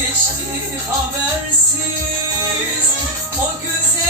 geçti habersiz. O güzel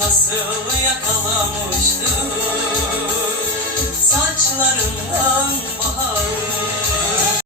nasıl yakalamıştım. Saçlarından